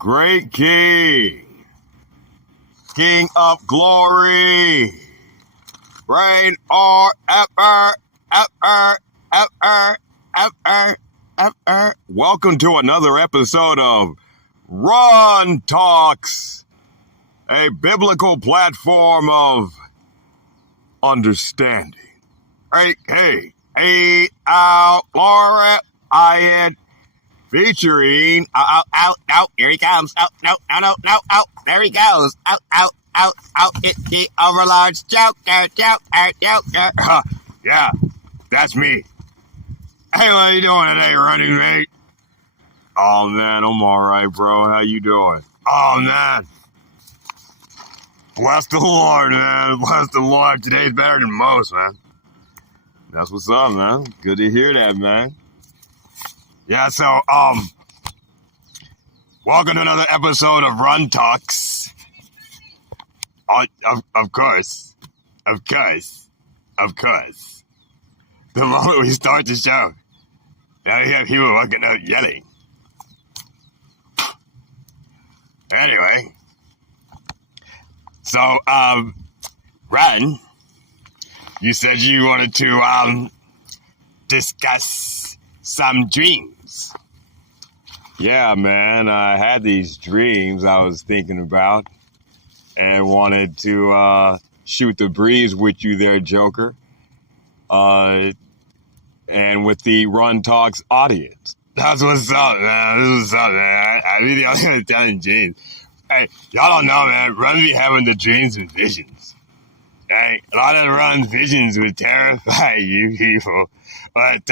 Great King, King of Glory, reign or ever. Welcome to another episode of Runn Talks, a biblical platform of understanding. Hey, Glory, featuring, here he comes, there he goes, it's the Overlord's Joker. Yeah, that's me. Hey, what you doing today, running mate? Oh, man, I'm alright, bro. How you doing? Oh, man. Bless the Lord, man. Bless the Lord. Today's better than most, man. That's what's up, man. Good to hear that, man. Yeah, so, welcome to another episode of Runn Talks. Of course. The moment we start the show, now we have people walking out yelling. Anyway, so, Runn, you said you wanted to, discuss some dreams. Yeah, man, I had these dreams I was thinking about and wanted to, shoot the breeze with you there, Joker. And with the Runn Talks audience. That's what's up, man. I really only telling dreams. Hey, y'all don't know, man. Runn be having the dreams and visions. Hey, a lot of Runn's visions would terrify you people. But,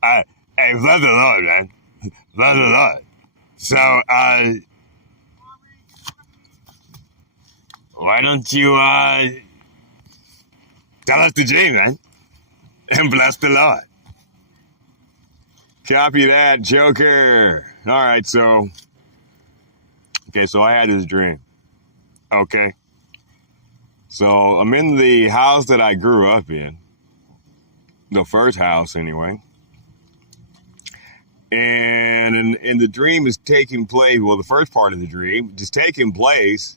hey, bless the Lord, man. Bless the Lord. So, why don't you, tell us the dream, man? And bless the Lord. Copy that, Joker. All right, so I had this dream. Okay. So I'm in the house that I grew up in. The first house, anyway. And in the dream is taking place, well, the first part of the dream is taking place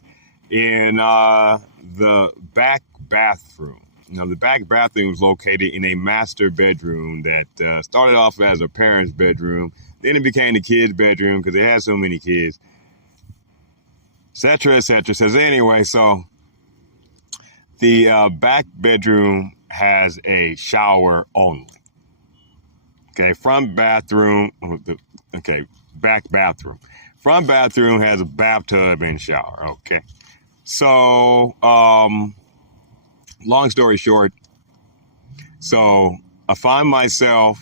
in the back bathroom. Now, the back bathroom was located in a master bedroom that started off as a parent's bedroom. Then it became the kid's bedroom because they had so many kids, etc., etc. So anyway, so the back bedroom has a shower only. Okay, front bathroom, back bathroom. Front bathroom has a bathtub and shower. Okay, so long story short, so I find myself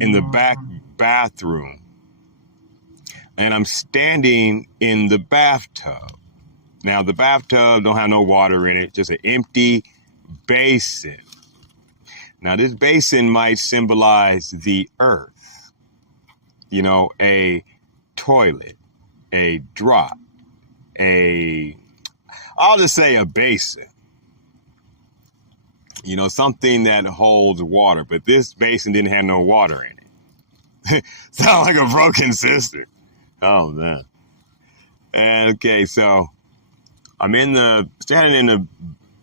in the back bathroom and I'm standing in the bathtub. Now, the bathtub don't have no water in it, just an empty basin. Now, this basin might symbolize the earth, a toilet, a drop, I'll just say a basin. Something that holds water, but this basin didn't have no water in it. Sound like a broken sister. Oh, man. And okay, so I'm standing in the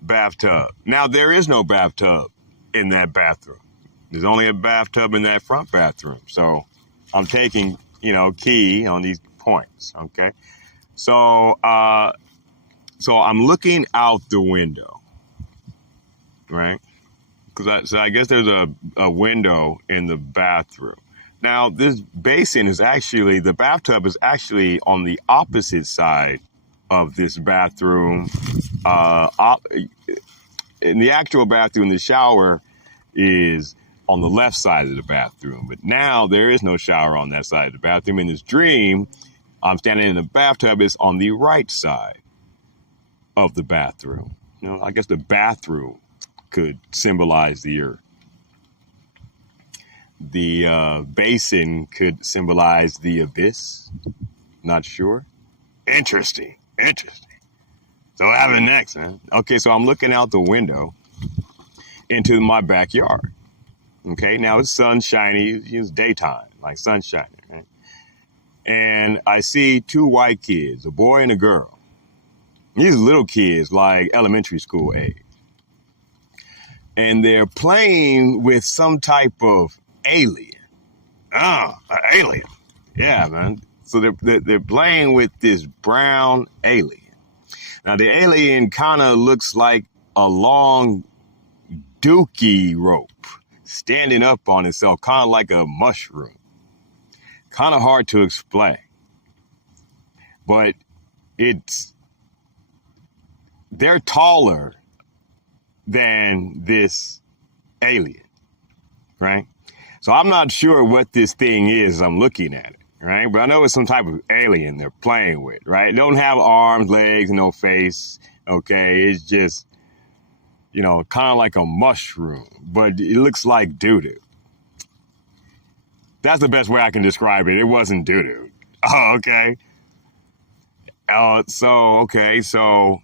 bathtub. Now, there is no bathtub in that bathroom. There's only a bathtub in that front bathroom. So I'm taking, key on these points. Okay. So I'm looking out the window. Right? Because I guess there's a window in the bathroom. Now, this basin the bathtub is actually on the opposite side of this bathroom. In the actual bathroom, the shower is on the left side of the bathroom. But now there is no shower on that side of the bathroom. In this dream, I'm standing in the bathtub. It's on the right side of the bathroom. I guess the bathroom could symbolize the earth. The basin could symbolize the abyss. Not sure. Interesting. So what happened next, man? Okay, so I'm looking out the window into my backyard. Okay, now it's sunshiny. It's daytime, like sunshine. Right? and I see two white kids, a boy and a girl. These little kids, like elementary school age. And they're playing with some type of alien. An alien. Yeah, man. So they're playing with this brown alien. Now, the alien kind of looks like a long dookie rope standing up on itself, kind of like a mushroom. Kind of hard to explain. But they're taller than this alien, right? So I'm not sure what this thing is. I'm looking at it, right? But I know it's some type of alien they're playing with, right? It don't have arms, legs, no face, okay? It's just, kind of like a mushroom, but it looks like doo-doo. That's the best way I can describe it. It wasn't doo-doo. Oh, okay. So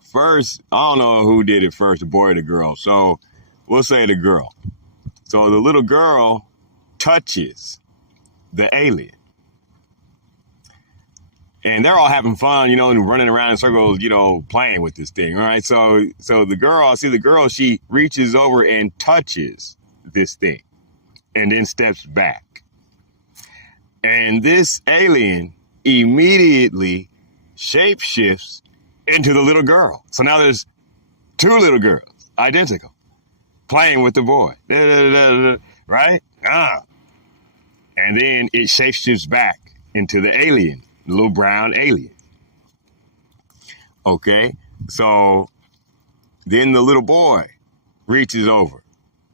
first, I don't know who did it first, the boy or the girl. So we'll say the girl. So the little girl touches the alien. And they're all having fun, and running around in circles, playing with this thing, all right? So the girl, she reaches over and touches this thing and then steps back. And this alien immediately shapeshifts into the little girl. So now there's two little girls, identical, playing with the boy, right? And then it shapeshifts back into the alien, the little brown alien. Okay, so then the little boy reaches over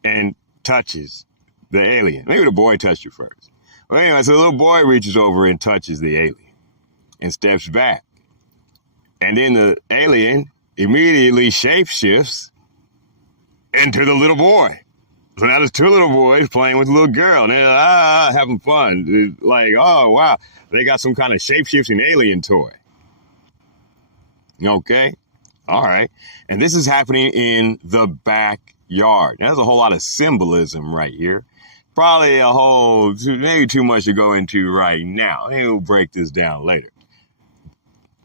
and touches the alien. Maybe the boy touched it first. Well, anyway, so the little boy reaches over and touches the alien and steps back. And then the alien immediately shapeshifts into the little boy. So now there's two little boys playing with the little girl. And they're having fun. It's like, oh, wow. They got some kind of shape-shifting alien toy. Okay. All right. And this is happening in the backyard. Now, there's a whole lot of symbolism right here. Probably maybe too much to go into right now. Maybe we'll break this down later.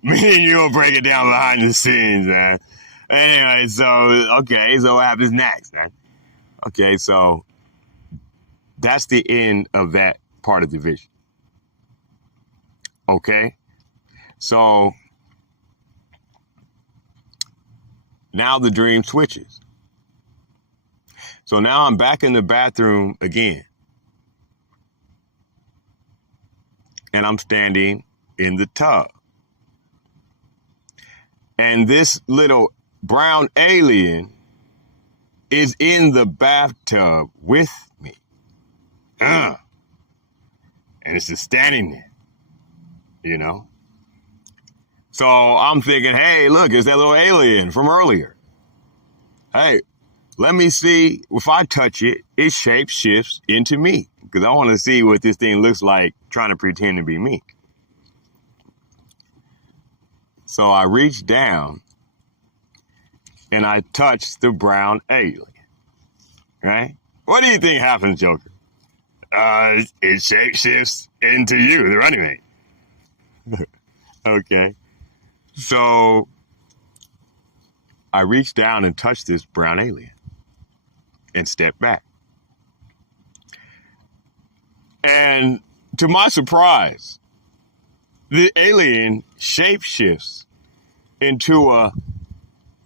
Me and you will break it down behind the scenes, man. Anyway, so what happens next, man? Okay, so that's the end of that part of the vision. Okay, so now the dream switches. So now I'm back in the bathroom again. And I'm standing in the tub. And this little brown alien is in the bathtub with me. And it's just standing there, So I'm thinking, hey, look, it's that little alien from earlier. Hey, let me see if I touch it, it shape shifts into me. Because I want to see what this thing looks like trying to pretend to be me. So I reach down and I touch the brown alien. Right? What do you think happens, Joker? It shape shifts into you, the running mate. Okay. So I reach down and touch this brown alien and step back. And to my surprise, the alien shapeshifts into a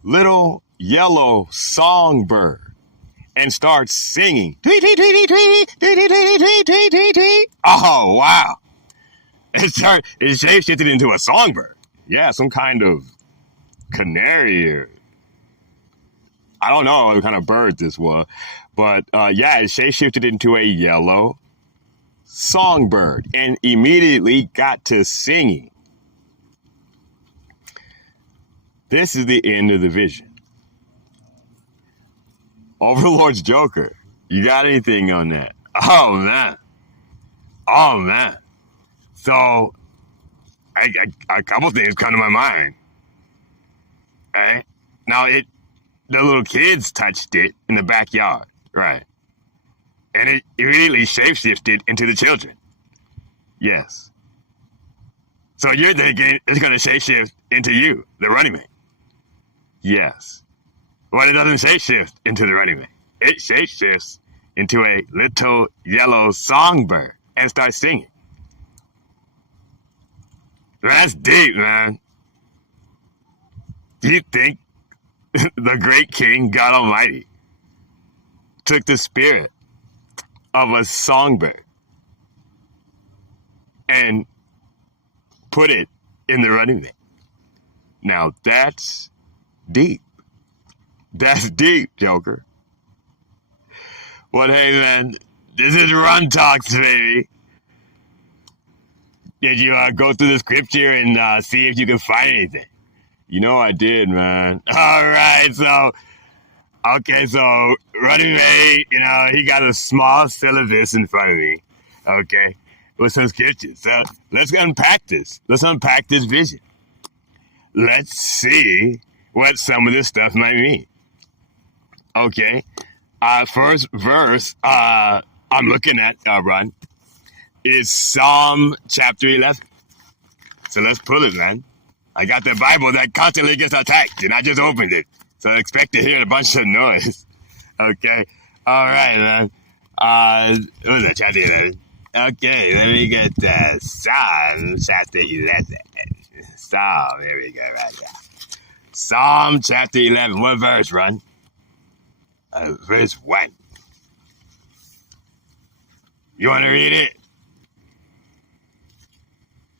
little yellow songbird and starts singing. Tweet, tweet, tweet, tweet, tweet, tweet, tweet, tweet, tweet, tweet, tweet. Oh, wow. It shapeshifted into a songbird. Yeah, some kind of canary or I don't know what kind of bird this was. But it shapeshifted into a yellow songbird and immediately got to singing. This is the end of the vision. Overlord's Joker, you got anything on that? Oh, man. So, a couple things come to my mind. Right? Now, the little kids touched it in the backyard, right? And it immediately shapeshifted into the children. Yes. So you're thinking it's going to shapeshift into you, the running man. Yes. Well, it doesn't shapeshift into the running man. It shapeshifts into a little yellow songbird and starts singing. That's deep, man. Do you think the great King, God Almighty, took the spirit of a songbird and put it in the running man? Now that's deep. That's deep, Joker. Well, hey, man, this is Run Talks, baby. Did you go through the scripture and see if you can find anything? You know I did, man. All right, so running mate, he got a small syllabus in front of me, okay, with some scriptures. So let's unpack this. Let's unpack this vision. Let's see what some of this stuff might mean. Okay, first verse I'm looking at, Run, is Psalm chapter 11. So let's pull it, man. I got the Bible that constantly gets attacked, and I just opened it. So I expect to hear a bunch of noise. Okay. All right, man. What was that, chapter 11? Okay, let me get Psalm chapter 11. Psalm, there we go, right there. Psalm chapter 11. What verse, Run? Verse 1. You want to read it?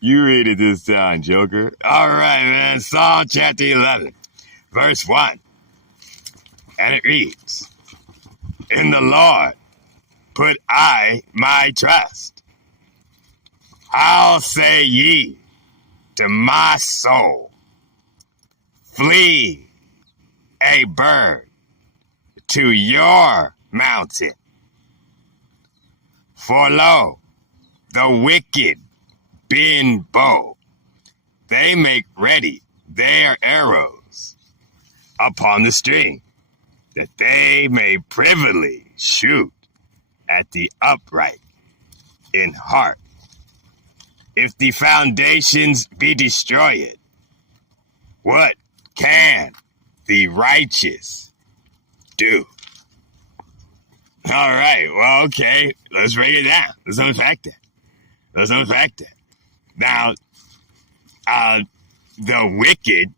You read it this time, Joker. All right, man. Psalm chapter 11, verse 1. And it reads, In the Lord put I my trust. How say ye to my soul, flee a bird to your mountain? For lo, the wicked bend bow, they make ready their arrows upon the string, that they may privily shoot at the upright in heart. If the foundations be destroyed, what can the righteous do? All right, well, okay, let's break it down. Let's unpack that. Now, the wicked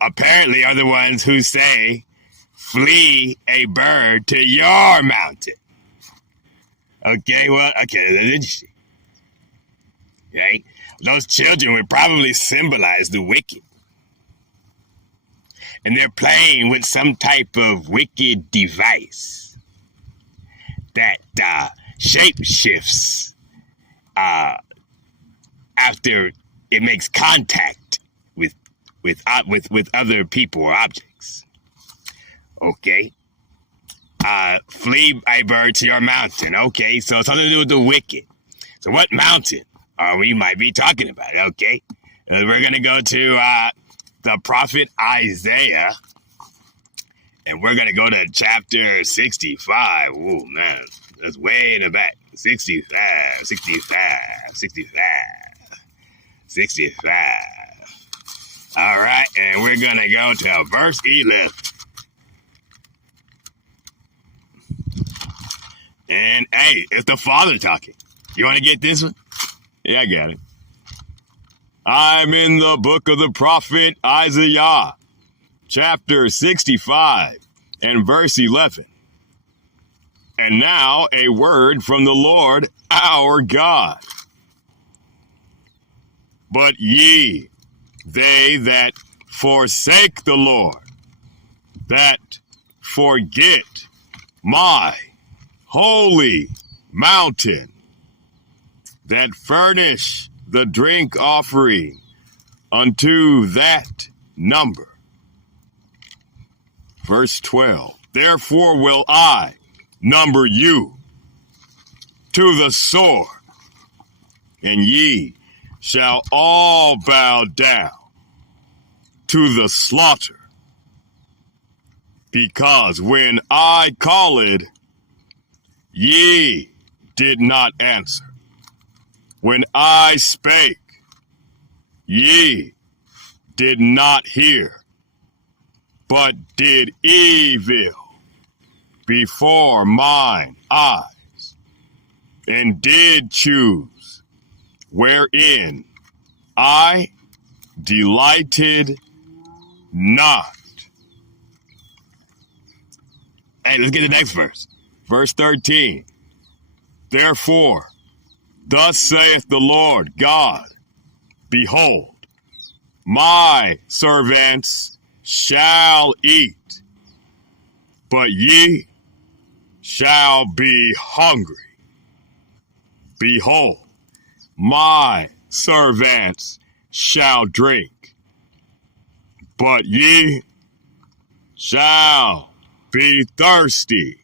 apparently are the ones who say, flee a bird to your mountain. Okay, that's interesting. Right? Those children would probably symbolize the wicked. And they're playing with some type of wicked device that shape shifts after it makes contact with other people or objects. Okay. Flee a bird to your mountain. Okay, so something to do with the wicked. So what mountain we might be talking about? Okay. We're going to go to the prophet Isaiah. And we're going to go to chapter 65. Oh, man. That's way in the back. 65. All right. And we're going to go to verse 11. And, hey, it's the Father talking. You want to get this one? Yeah, I got it. I'm in the book of the prophet Isaiah, chapter 65 and verse 11. And now a word from the Lord our God. But ye, they that forsake the Lord, that forget my holy mountain, that furnish the drink offering unto that number. Verse 12. Therefore will I number you to the sword, and ye shall all bow down to the slaughter. Because when I called, ye did not answer. When I spake, ye did not hear, but did evil before mine eyes, and did choose wherein I delighted not. Hey, let's get the next verse. Verse 13. Therefore, thus saith the Lord God, behold, my servants shall eat, but ye shall be hungry. Behold, my servants shall drink, but ye shall be thirsty.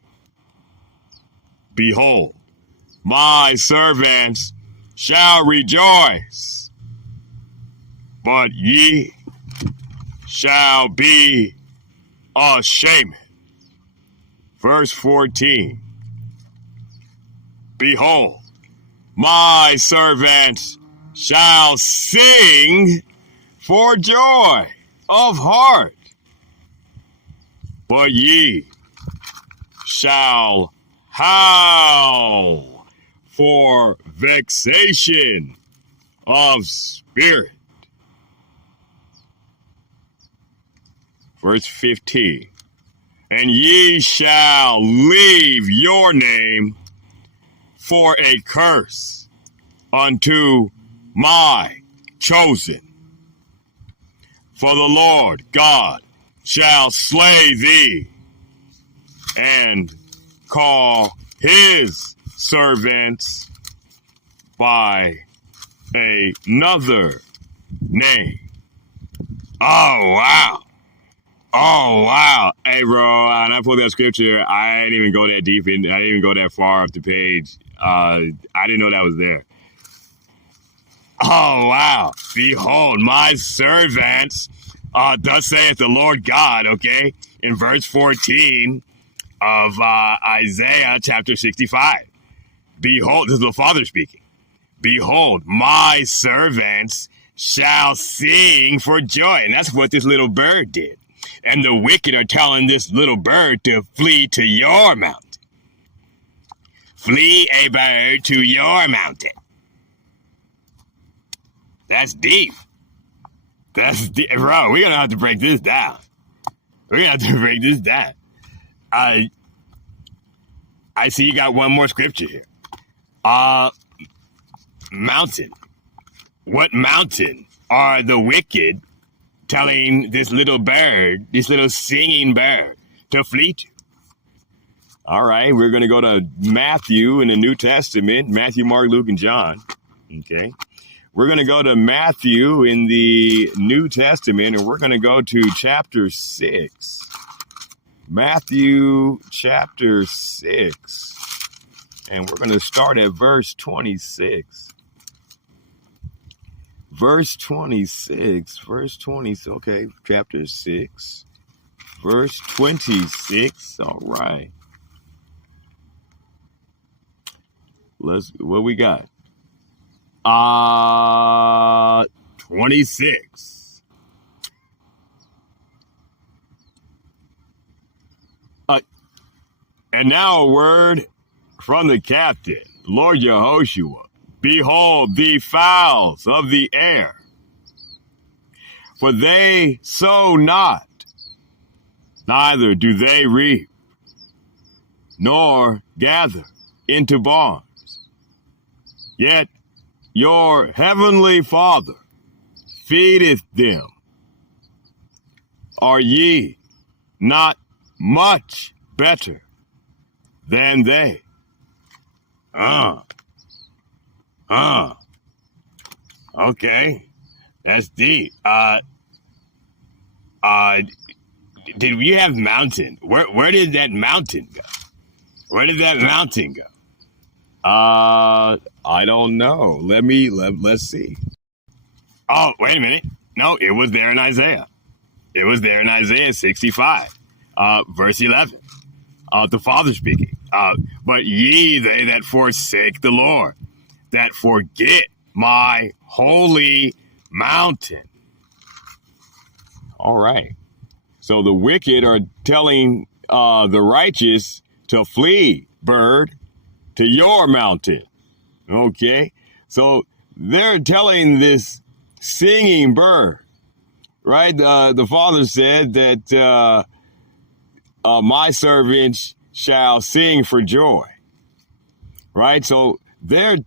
Behold, my servants shall rejoice, but ye shall be ashamed. Verse 14. Behold, my servants shall sing for joy of heart, but ye shall howl for vexation of spirit. Verse 15. And ye shall leave your name for a curse unto my chosen. For the Lord God shall slay thee, and call his servants by another name. Oh, wow. Oh, wow. Hey, bro, when I pulled that scripture, I didn't even go that deep in. I didn't even go that far up the page. I didn't know that was there. Oh, wow. Behold, my servants, thus saith the Lord God, okay, in verse 14 of Isaiah chapter 65. Behold, this is the Father speaking. Behold, my servants shall sing for joy. And that's what this little bird did. And the wicked are telling this little bird to flee to your mountain. Flee, a bird, to your mountain. That's deep. That's deep. Bro, we're going to have to break this down. We're going to have to break this down. I see you got one more scripture here. Mountain. What mountain are the wicked telling this little bird, this little singing bird, to flee to? All right, we're going to go to Matthew in the New Testament, Matthew, Mark, Luke, and John. Okay. We're going to go to Matthew in the New Testament, and we're going to go to chapter 6. Matthew chapter 6. And we're going to start at verse 26. Verse 26. Okay, chapter 6. Verse 26. All right. What we got? 26. And now a word from the captain, Lord Yehoshua. Behold the fowls of the air, for they sow not, neither do they reap, nor gather into barns. Yet your heavenly Father feedeth them. Are ye not much better than they? Okay. That's deep. Did we have mountain? Where did that mountain go? Where did that mountain go? I don't know. Let's see. Oh, wait a minute. No, it was there in Isaiah. It was there in Isaiah 65, verse 11. The Father speaking. But ye, they that forsake the Lord, that forget my holy mountain. All right. So the wicked are telling the righteous to flee, bird, to your mountain. Okay. So they're telling this singing bird, right? The Father said that my servants shall sing for joy, right? So the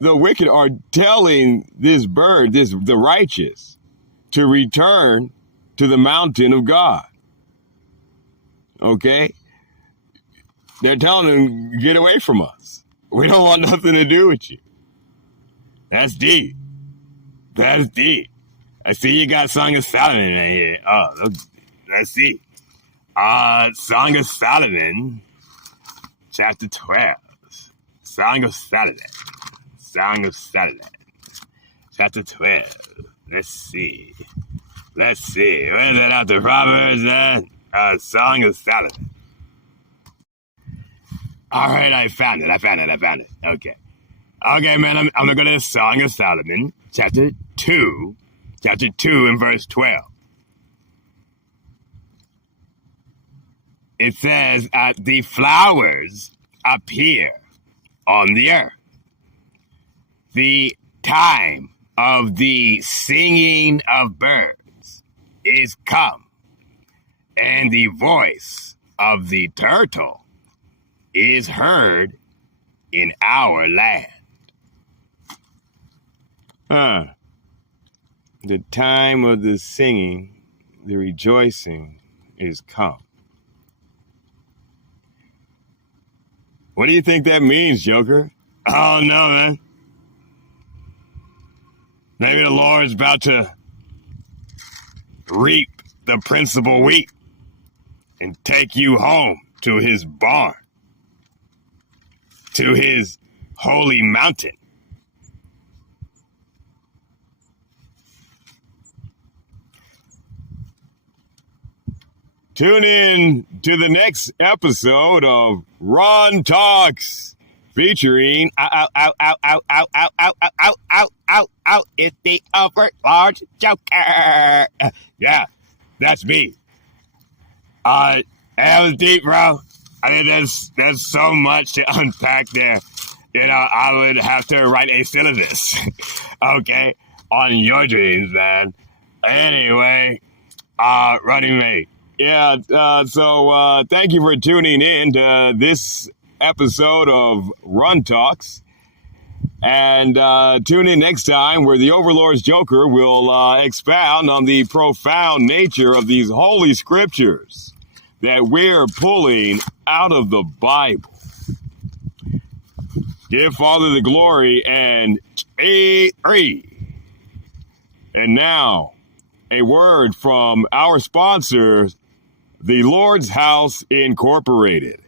wicked are telling this bird, the righteous, to return to the mountain of God. Okay? They're telling them, get away from us. We don't want nothing to do with you. That's deep. That's deep. I see you got Song of Solomon right here. Oh, let's see. Song of Solomon, chapter 12. Song of Solomon. Song of Solomon, chapter 12. Let's see. Where is it after Proverbs then? Song of Solomon. All right, I found it. Okay. Okay, man, I'm going to go to the Song of Solomon, chapter 2 and verse 12. It says, the flowers appear on the earth. The time of the singing of birds is come, and the voice of the turtle is heard in our land. The time of the singing, the rejoicing is come. What do you think that means, Joker? Oh, no, man. Maybe the Lord's about to reap the principal wheat and take you home to his barn, to his holy mountain. Tune in to the next episode of Runn Talks, featuring it's the overlord Joker. Yeah, that's me. That was deep, bro. I mean, there's so much to unpack there. You know, I would have to write a syllabus, okay, on your dreams, man. Anyway, Running Mate. Yeah, so thank you for tuning in to this episode of Runn Talks. And tune in next time where the Overlord's Joker will expound on the profound nature of these holy scriptures that we're pulling out of the Bible. Give Father the glory and And now, a word from our sponsor, the Lord's House Incorporated.